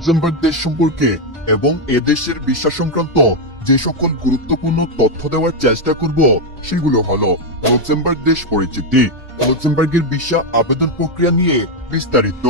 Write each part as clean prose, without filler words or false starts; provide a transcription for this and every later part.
Luxembourg দেশ সম্পর্কে এবং এদেশের ভিসা সংক্রান্ত যে সকল গুরুত্বপূর্ণ তথ্য দেওয়ার চেষ্টা করব সেগুলো হলো লুক্সেমবার্গ দেশ পরিচিতি, লুক্সেমবার্গের ভিসা আবেদন প্রক্রিয়া নিয়ে বিস্তারিত,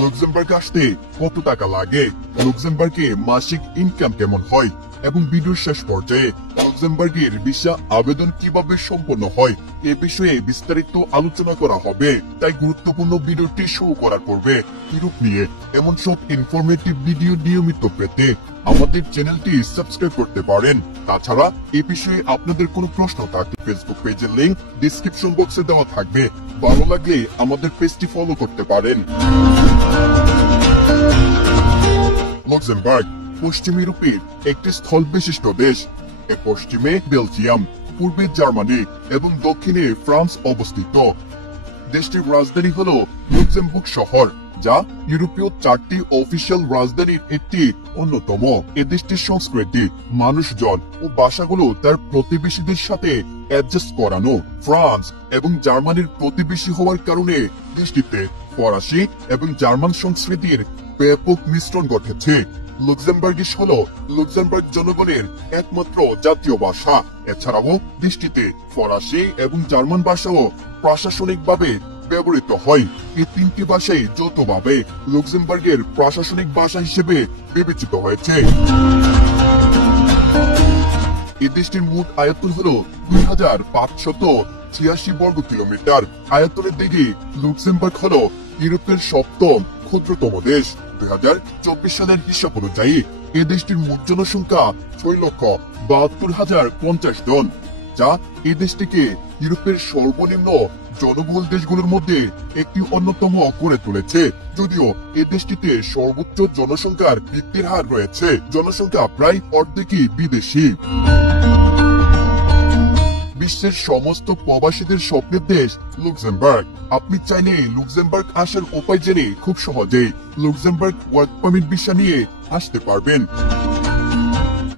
লুক্সেমবার্গ আসতে কত টাকা লাগে, লুক্সেমবার্গে মাসিক ইনকাম কেমন হয় এবং ভিডিওর শেষ পর্যায়ে লুক্সেমবার্গের ভিসা আবেদন কিভাবে সম্পন্ন হয় এ বিষয়ে বিস্তারিত আলোচনা করা হবে। তাই গুরুত্বপূর্ণ ভিডিওটি শুরু করার পূর্বে ইউরোপ নিয়ে এমন সব ইনফরমেটিভ ভিডিও নিয়মিত পেতে আমাদের চ্যানেলটি সাবস্ক্রাইব করতে পারেন। তাছাড়া এই বিষয়ে আপনাদের কোনো প্রশ্ন থাকলে ফেসবুক পেজের লিংক ডেসক্রিপশন বক্সে দেওয়া থাকবে, ভালো লাগলে আমাদের পেজটি ফলো করতে পারেন। লুক্সেমবার্গ পশ্চিম ইউরোপের একটি স্থল বিশিষ্ট দেশ। এর পশ্চিমে বেলজিয়াম, পূর্বে জার্মানি এবং দক্ষিণে ফ্রান্স অবস্থিত। দেশটির রাজধানী হল লুক্সেমবুর্গ শহর, যা ইউরোপীয় 4টি অফিসিয়াল রাজধানীর একটি অন্যতম। এ দেশটির সংস্কৃতি, মানুষজন ও ভাষাগুলো তার প্রতিবেশীদের সাথে অ্যাডজাস্ট করানো। ফ্রান্স এবং জার্মানির প্রতিবেশী হওয়ার কারণে দেশটিতে ফরাসি এবং জার্মান সংস্কৃতির ব্যাপক মিশ্রণ ঘটেছে। লুক্সেমবার্গিশ হল লুক্সেমবার্গ জনগণের একমাত্র জাতীয় ভাষা। এছাড়াও দেশটিতে ফরাসি এবং জার্মান ভাষাও প্রশাসনিকভাবে ব্যবহৃত হয়। এই তিনটি ভাষাই যৌথভাবে লুক্সেমবার্গের প্রশাসনিক ভাষা হিসেবে বিবেচিত হয়েছে। এই দেশটির মোট আয়তন হল 2586 বর্গ কিলোমিটার। আয়তনের দিকে লুক্সেমবার্গ হল ইউরোপের সপ্তম ক্ষুদ্রতম দেশ। 2024 সালের হিসাব অনুযায়ী এই দেশটির মোট জনসংখ্যা 6,72,050 জন, যা এই দেশটিকে ইউরোপের সর্বনিম্ন জনবহুল দেশগুলোর মধ্যে একটি অন্যতম করে তুলেছে। যদিও এই দেশটিতে সর্বোচ্চ জনসংখ্যার বৃদ্ধির হার রয়েছে, জনসংখ্যা প্রায় অর্ধেকই বিদেশি। বিশ্বের সমস্ত প্রবাসীদের স্বপ্নের দেশ লুক্সেমবার্গ। আপনি চাইলে লুক্সেমবার্গ আসার উপায় জেনে খুব সহজেই লুক্সেমবার্গ ওয়ার্ক পারমিট ভিসা নিয়ে আসতে পারবেন।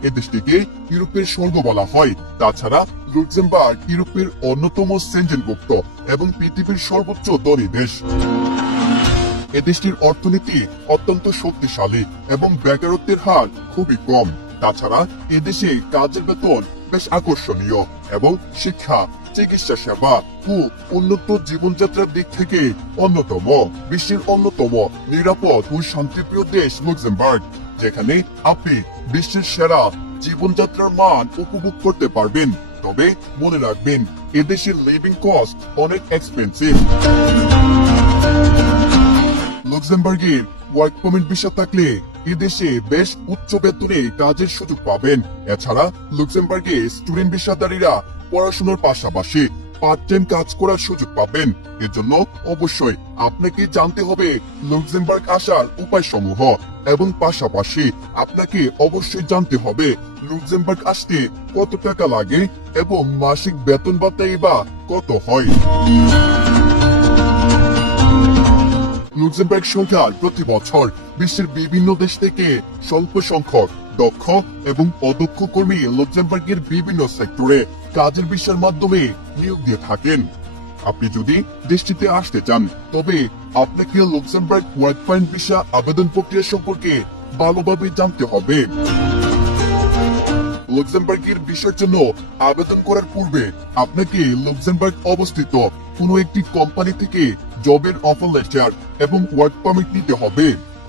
এ দেশটিকে ইউরোপের স্বর্গ বলা হয়। তাছাড়া লুক্সেমবার্গ ইউরোপের অন্যতম সেনজেনভুক্ত এবং পৃথিবীর সর্বোচ্চ ধনী দেশ। এ দেশটির অর্থনীতি অত্যন্ত শক্তিশালী এবং বেকারত্বের হার খুবই কম। তাছাড়া এদেশে কাজের বেতন বেশ আকর্ষণীয় এবং শিক্ষা, চিকিৎসা সেবা ও উন্নত জীবনযাত্রার দিক থেকে অন্যতম। বিশ্বের অন্যতম নিরাপদ ও শান্তিপ্রিয় দেশ লুক্সেমবার্গ, যেখানে আপনি বিশ্বের সেরা জীবনযাত্রার মান উপভোগ করতে পারবেন। তবে মনে রাখবেন, এদেশের লিভিং কস্ট অনেক এক্সপেন্সিভ। লুক্সেমবার্গের ওয়ার্ক পারমিট ভিসা থাকলে এদেশে বেশ উচ্চ বেতনে কাজের সুযোগ পাবেন। এছাড়া লুক্সেমবার্গে স্টুডেন্ট ভিসাধারীরা পড়াশোনার পাশাপাশি পার্ট টাইম কাজ করার সুযোগ পাবেন। এর জন্য অবশ্যই আপনাকে জানতে হবে লুক্সেমবার্গ আসার উপায় সমূহ এবং পাশাপাশি আপনাকে অবশ্যই জানতে হবে লুক্সেমবার্গ আসতে কত টাকা লাগে এবং মাসিক বেতন ভাতাই বা কত হয়। লুক্সেমবার্গ সরকার প্রতি বছর বিশ্বের বিভিন্ন দেশ থেকে স্বল্প সংখ্যক দক্ষ এবং অদক্ষ কর্মী লুক্সেমবার্গের বিভিন্ন সেক্টরে কাজের ভিসার মাধ্যমে নিয়োগ দিয়ে থাকেন। আপনি যদি দেশটিতে আসতে চান, তবে আপনাকে লুক্সেমবার্গ ওয়ার্ক পারমিট ভিসা আবেদন প্রক্রিয়া সম্পর্কে ভালোভাবে জানতে হবে। লুক্সেমবার্গের ভিসার জন্য আবেদন করার পূর্বে আপনাকে লুক্সেমবার্গ অবস্থিত কোনো একটি কোম্পানি থেকে জবের অফার লেটার এবং ওয়ার্ক পারমিট নিতে হবে।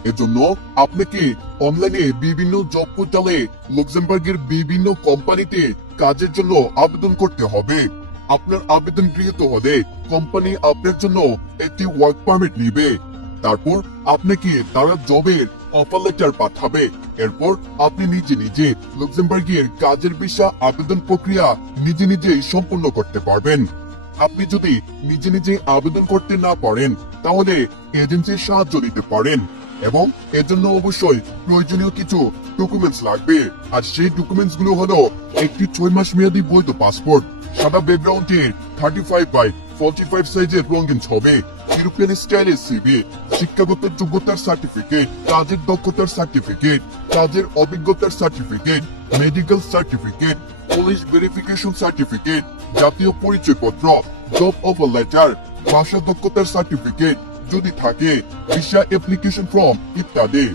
এজন্য আপনাকে অনলাইনে বিভিন্ন জব পোর্টালে লুক্সেমবার্গের বিভিন্ন কোম্পানিতে কাজের জন্য আবেদন করতে হবে। আপনার আবেদন গৃহীত হলে কোম্পানি আপনার জন্য একটি ওয়ার্ক পারমিট নিবে। তারপর আপনাকে তারা জবের অফার লেটার পাঠাবে। এরপর আপনি নিজে নিজে লুক্সেমবার্গের কাজের ভিসা আবেদন প্রক্রিয়া নিজে নিজেই সম্পূর্ণ করতে পারবেন। আপনি যদি নিজে নিজে আবেদন করতে না পারেন, তাহলে এজেন্সির সাহায্য নিতে পারেন এবং এর জন্য অবশ্যই প্রয়োজনীয় কিছু ডকুমেন্টস লাগবে। আর সেই ডকুমেন্টস গুলো হলো একটি 6 মাস মেয়াদী বৈধ পাসপোর্ট, সাদা ব্যাকগ্রাউন্ডের 35x45 সাইজের রঙিন ছবি, ইউরোপিয়ান স্টাইলের সিভি, শিক্ষাগত যোগ্যতার সার্টিফিকেট, কাজের দক্ষতার সার্টিফিকেট, কাজের অভিজ্ঞতার certificate, medical certificate, police verification certificate, জাতীয় পরিচয়পত্র, জব অফার লেটার, ভাষা দক্ষতার সার্টিফিকেট যদি থাকে, ভিসা অ্যাপ্লিকেশন ফর্ম ইত্যাদি।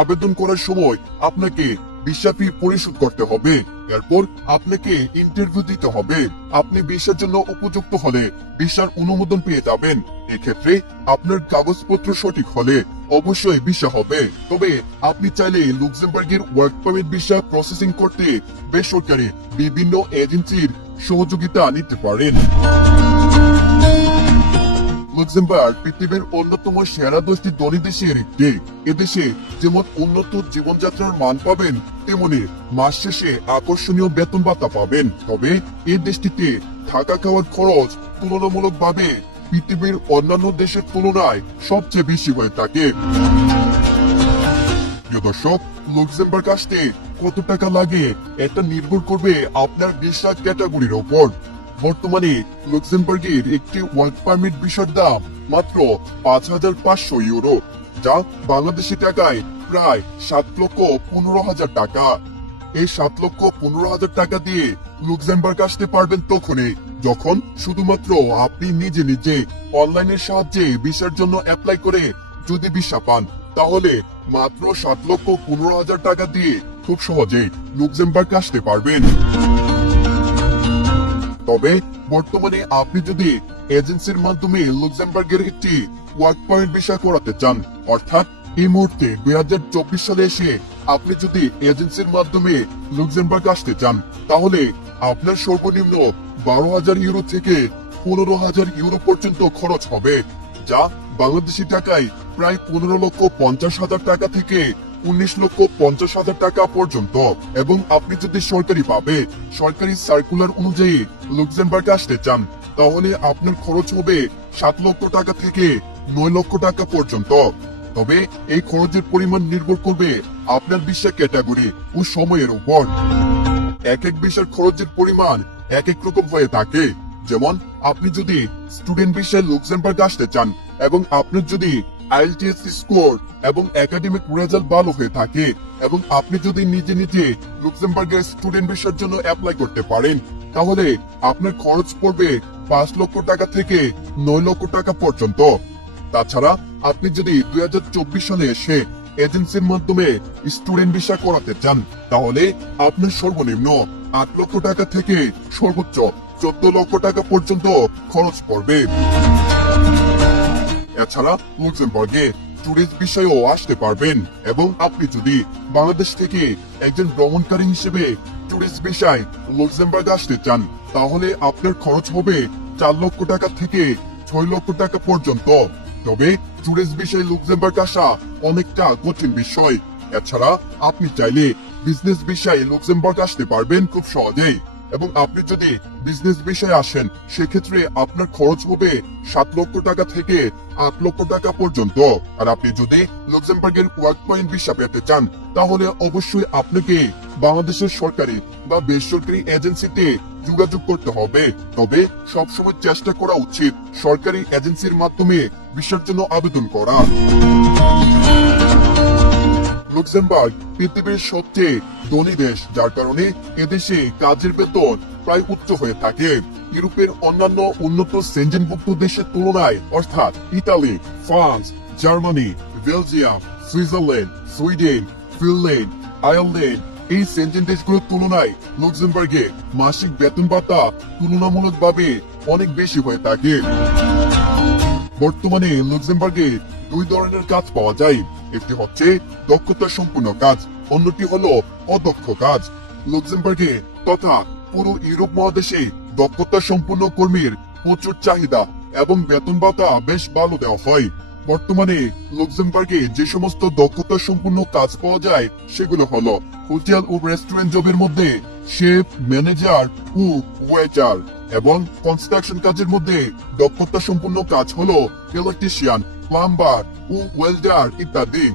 আবেদন করার সময় আপনাকে ভিসা ফি পরিশোধ করতে হবে। এরপর আপনাকে ইন্টারভিউ দিতে হবে। আপনি ভিসার জন্য উপযুক্ত হলে ভিসার অনুমোদন পেয়ে যাবেন। এক্ষেত্রে আপনার কাগজপত্র সঠিক হলে অবশ্যই ভিসা হবে। তবে আপনি চাইলে লুক্সেমবার্গের ওয়ার্ক পারমিট ভিসা প্রসেসিং করতে বেসরকারি বিভিন্ন এজেন্সির সহযোগিতা নিতে পারেন। লুক্সেমবার্গ পৃথিবীর অন্যতম সেরা 10টি ধনী দেশের একটি। এদেশে যেমন উন্নত জীবনযাত্রার মান পাবেন, তেমনি মাস শেষে আকর্ষণীয় বেতন ভাতা পাবেন। তবে এই দেশটিতে থাকা খাওয়ার খরচ তুলনামূলকভাবে পৃথিবীর অন্যান্য দেশের তুলনায় সবচেয়ে বেশি হয়ে থাকে। প্রিয় দর্শক, লুক্সেমবার্গ আসতে কত টাকা লাগে এটা নির্ভর করবে আপনার ভিসা ক্যাটাগরির উপর। বর্তমানে লুক্সেমবার্গের একটি ওয়ার্ক পারমিট ভিসার দাম মাত্র 5,500 ইউরো, যা বাংলাদেশি টাকায় প্রায় 7,15,000 টাকা। এই 7,15,000 টাকা দিয়ে লুক্সেমবার্গ আসতে পারবেন তখনই যখন শুধুমাত্র আপনি নিজে নিজে অনলাইনের সাহায্যে ভিসার জন্য অ্যাপ্লাই করে যদি ভিসা পান, তাহলে মাত্র 7,15,000 টাকা দিয়ে খুব সহজেই লুক্সেমবার্গ আসতে পারবেন। তবে বর্তমানে আপনি যদি এজেন্সির মাধ্যমে লুক্সেমবার্গের একটি ওয়ার্ক পারমিট ভিসা করাতে চান, অর্থাৎ এই মুহূর্তে 2024 সালে এসে আপনি যদি এজেন্সির মাধ্যমে লুক্সেমবার্গ আসতে চান, তাহলে আপনার সর্বনিম্ন 12,000 ইউরো থেকে 15,000 ইউরো পর্যন্ত খরচ হবে, যা বাংলাদেশি টাকায় প্রায় 15,50,000 টাকা থেকে 19,50,000 টাকা পর্যন্ত। এবং আপনি যদি সরকারি সার্কুলার অনুযায়ী লুক্সেমবার্গ আসতে চান, তাহলে আপনার খরচ হবে 7 লক্ষ টাকা থেকে 9 লক্ষ টাকা পর্যন্ত। তবে এই খরচের পরিমাণ নির্ভর করবে আপনার ভিসা ক্যাটাগরি ও সময়ের উপর। এক এক ভিসার খরচের পরিমাণ এক এক রকম হয়ে থাকে। যেমন আপনি যদি স্টুডেন্ট ভিসায় লুক্সেমবার্গ আসতে চান এবং আপনার যদি IELTS স্কোর এবং একাডেমিক রেজাল্ট ভালো হয়ে থাকে এবং আপনি যদি নিজে নিজে লুক্সেমবার্গের স্টুডেন্ট ভিসার জন্য অ্যাপ্লাই করতে পারেন, তাহলে আপনার খরচ পড়বে 5 লক্ষ টাকা থেকে 9 লক্ষ টাকা পর্যন্ত। তাছাড়া আপনি যদি 2024 সালে এসে এজেন্সির মাধ্যমে স্টুডেন্ট ভিসা করাতে চান, তাহলে আপনার সর্বনিম্ন 8 লক্ষ টাকা থেকে সর্বোচ্চ 14 লক্ষ টাকা পর্যন্ত খরচ পড়বে। এছাড়া লুক্সেমবার্গে ট্যুরিস্ট ভিসায়ও আসতে পারবেন এবং আপনি যদি বাংলাদেশ থেকে একজন ভ্রমণকারী হিসেবে ট্যুরিস্ট ভিসায় লুক্সেমবার্গ আসতে চান, তাহলে আপনার খরচ হবে 4 লক্ষ টাকা থেকে 6 লক্ষ টাকা পর্যন্ত। তবে ট্যুরিস্ট ভিসায় লুক্সেমবার্গ আসা অনেকটা কঠিন বিষয়। এছাড়া আপনি চাইলে বিজনেস ভিসায় লুক্সেমবার্গ আসতে পারবেন খুব সহজেই। এবং আপনি যদি বিজনেস ভিসায় আসেন, সেক্ষেত্রে আপনার খরচ হবে 7 লক্ষ টাকা থেকে 8 লক্ষ টাকা পর্যন্ত। আর আপনি যদি লুক্সেমবার্গের ওয়ার্ক পয়েন্ট ভিসা পেতে চান, তাহলে অবশ্যই আপনাকে বাংলাদেশের সরকারি বা বেসরকারি এজেন্সিতে যোগাযোগ করতে হবে। তবে সবসময় চেষ্টা করা উচিত সরকারি এজেন্সির মাধ্যমে ভিসার জন্য আবেদন করা। লুক্সেমবার্গ পৃথিবীর সবচেয়ে ধনী দেশ, যার কারণে এদেশে কাজের বেতন প্রায় উচ্চ হয়ে থাকে। ইউরোপের অন্যান্য উন্নত সেনজেনভুক্ত দেশের তুলনায়, অর্থাৎ Italy, France, Germany, Belgium, Switzerland, Sweden, Finland, Ireland, এই সেনজেন দেশগুলোর তুলনায় লুক্সেমবার্গে মাসিক বেতন ভাতা তুলনামূলকভাবে অনেক বেশি হয়ে থাকে। বর্তমানে লুক্সেমবার্গে 2 ধরনের কাজ পাওয়া যায়। একটি হচ্ছে দক্ষতা সম্পূর্ণ কাজ, অন্যটি হলো অদক্ষ কাজ। লুক্সেমবার্গে তথা পুরো ইউরোপ মহাদেশে দক্ষতা সম্পূর্ণ কর্মীর প্রচুর চাহিদা এবং বেতন ভাতা বেশ ভালো দেওয়া হয়। বর্তমানে লুক্সেমবার্গে যে সমস্ত দক্ষতা সম্পূর্ণ কাজ পাওয়া যায়, সেগুলো হলো হোটেল ও রেস্টুরেন্ট জবের মধ্যে শেফ, ম্যানেজার ও ওয়েটার, এবং কনস্ট্রাকশন কাজের মধ্যে দক্ষতা সম্পূর্ণ কাজ হলো ইলেকট্রিশিয়ান, প্লাম্বার ও ওয়েল্ডার ইত্যাদি।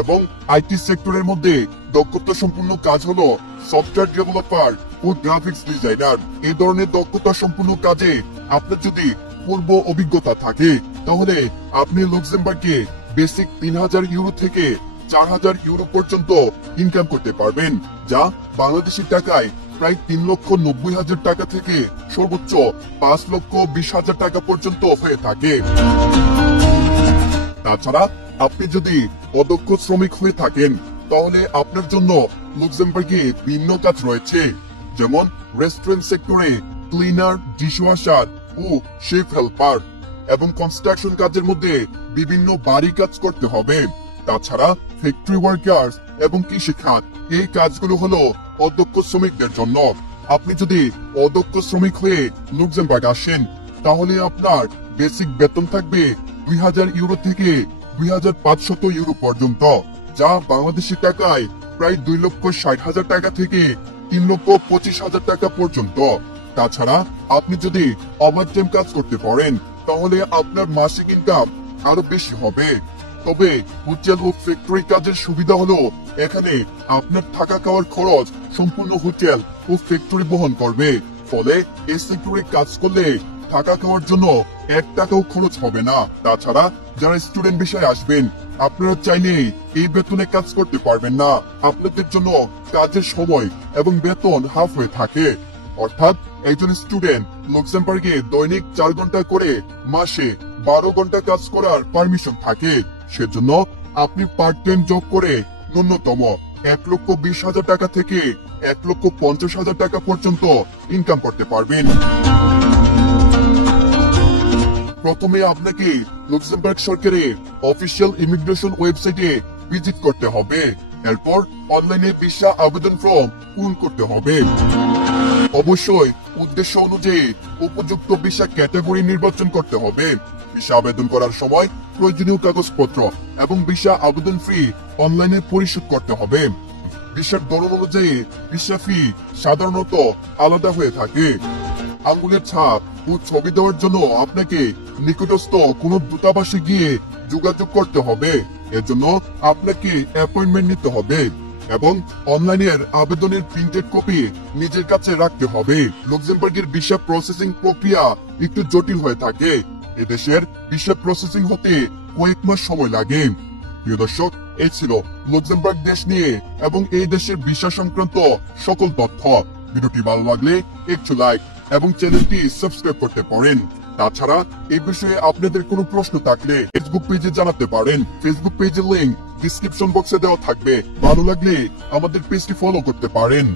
এবং আইটি সেক্টরের মধ্যে দক্ষতা সম্পূর্ণ কাজ হলো সফটওয়্যার ডেভেলপার ও গ্রাফিক্স ডিজাইনার। এই ধরনের দক্ষতা সম্পূর্ণ কাজে আপনার যদি পূর্ব অভিজ্ঞতা থাকে, তাহলে আপনি লুক্সেমবার্গে বেসিক 3,000 ইউরো থেকে 4,000 ইউরো পর্যন্ত ইনকাম করতে পারবেন, যা বাংলাদেশি টাকায় প্রায় 3,90,000 টাকা থেকে সর্বোচ্চ 5,20,000 টাকা পর্যন্ত হয়ে থাকে। তাছাড়া আপনি যদি অদক্ষ শ্রমিক হয়ে থাকেন তাহলে আপনার জন্য লুক্সেমবার্গে ভিন্ন কাজ রয়েছে, যেমন রেস্টুরেন্ট সেক্টরে ক্লিনার, ডিশওয়াশার ও শেফ হেল্পার এবং কনস্ট্রাকশন কাজের মধ্যে বিভিন্ন বাড়ি কাজ করতে হবে। তাছাড়া ফ্যাক্টরি ওয়ার্কার্স এবং কৃষি খাত, এই কাজগুলো হলো অদক্ষ শ্রমিকদের জন্য। আপনি যদি অদক্ষ শ্রমিক হয়ে লুক্সেমবার্গ আসেন তাহলে আপনার বেসিক বেতন থাকবে 2000 ইউরো থেকে 2500 ইউরো পর্যন্ত, যা বাংলাদেশি টাকায় প্রায় 2,60,000 টাকা থেকে 3,25,000 টাকা পর্যন্ত। তাছাড়া আপনি যদি ওভারটাইম কাজ করতে পারেন তাহলে আপনার মাসিক ইনকাম আরো বেশি হবে। তবে হোটেল ও ফ্যাক্টরি কাজের সুবিধা হলো এখানে আপনার থাকা খাওয়ার খরচ সম্পূর্ণ হোটেল ও ফ্যাক্টরি বহন করবে। ফলে এই সেক্টরে কাজ করলে থাকা খাওয়ার জন্য 1 টাকাও খরচ হবে না। তাছাড়া যারা স্টুডেন্ট বিষয়ে আসবেন আপনারা চাইলে এই বেতনে কাজ করতে পারবেন না। আপনাদের জন্য কাজের সময় এবং বেতন হাফ হয়ে থাকে। অর্থাৎ একজন স্টুডেন্ট লুক্সেমবার্গে দৈনিক 4 ঘন্টা করে মাসে 12 ঘন্টা কাজ করার পারমিশন থাকে। সেজন্য আপনি পার্ট টাইম জব করে ন্যূনতম 1,20,000 টাকা থেকে 1,50,000 টাকা পর্যন্ত ইনকাম করতে পারবেন। প্রথমে আপনাকে লুক্সেমবার্গ সরকারের অফিসিয়াল ইমিগ্রেশন ওয়েবসাইটে ভিজিট করতে হবে। এরপর অনলাইনে ভিসা আবেদন ফর্ম পূরণ করতে হবে। অবশ্যই উদ্দেশ্য অনুযায়ী উপযুক্ত ভিসা ক্যাটাগরি নির্বাচন করতে হবে। ভিসা আবেদন করার সময় প্রয়োজনীয় কাগজপত্র এবং ভিসা আবেদন ফি অনলাইনে পরিশোধ করতে হবে। ভিসার ধরন অনুযায়ী ভিসা ফি সাধারণত আলাদা হয়ে থাকে। আঙ্গুলের ছাপ ও ছবি দেওয়ার জন্য আপনাকে নিকটস্থ কোনো দূতাবাসে গিয়ে যোগাযোগ করতে হবে। এর জন্য আপনাকে অ্যাপয়েন্টমেন্ট নিতে হবে এবং অনলাইনের আবেদনের প্রিন্টেড কপি নিজের কাছে রাখতে হবে। লুক্সেমবার্গের ভিসা প্রসেসিং প্রক্রিয়া একটু জটিল হয়ে থাকে। এদেশের ভিসা প্রসেসিং হতে কয়েক মাস সময় লাগে। প্রিয় দর্শক, এই ছিল লুক্সেমবার্গ দেশ নিয়ে এবং এই দেশের ভিসা সংক্রান্ত সকল তথ্য। ভিডিওটি ভালো লাগলে একটু লাইক এবং চ্যানেলটি সাবস্ক্রাইব করতে পারেন। তাছাড়া এই বিষয়ে আপনাদের কোনো প্রশ্ন থাকলে ফেসবুক পেজে জানাতে পারেন। ফেসবুক পেজের লিংক ডিসক্রিপশন বক্সে দেওয়া থাকবে। ভালো লাগলে আমাদের পেজটি ফলো করতে পারেন।